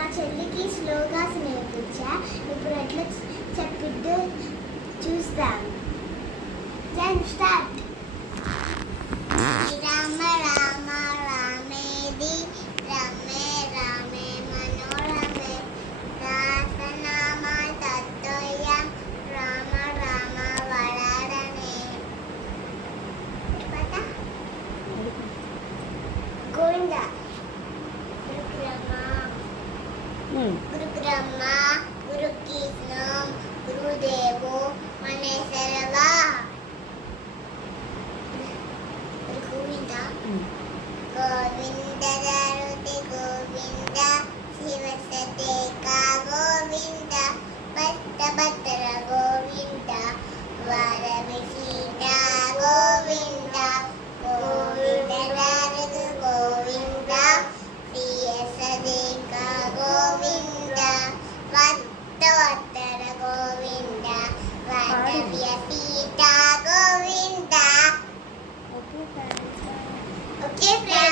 మా చెల్లికి శ్లోకాస్ నేర్పించా. ఇప్పుడు ఎట్లా చెప్పిద్దు చూస్తాం. స్టార్ట్. రామ రామ రామేది రమే రమే మనోరమే రాసనామ తత్వయం రామ రామ వరారనే. గోవింద గురు బ్రహ్మ గురు కృష్ణం గురుదేవో మహేశ్వరగా. గోవింద గోవింద రుతి గోవింద శివసతేక గోవింద భక్తభద్ర గోవింద వరవిషీత గోవింద గోవింద రారదు గోవింద ప్రియసదేక గోవింద భక్తవత్తర గోవింద వరవ్యసీత గోవింద. Okay friends.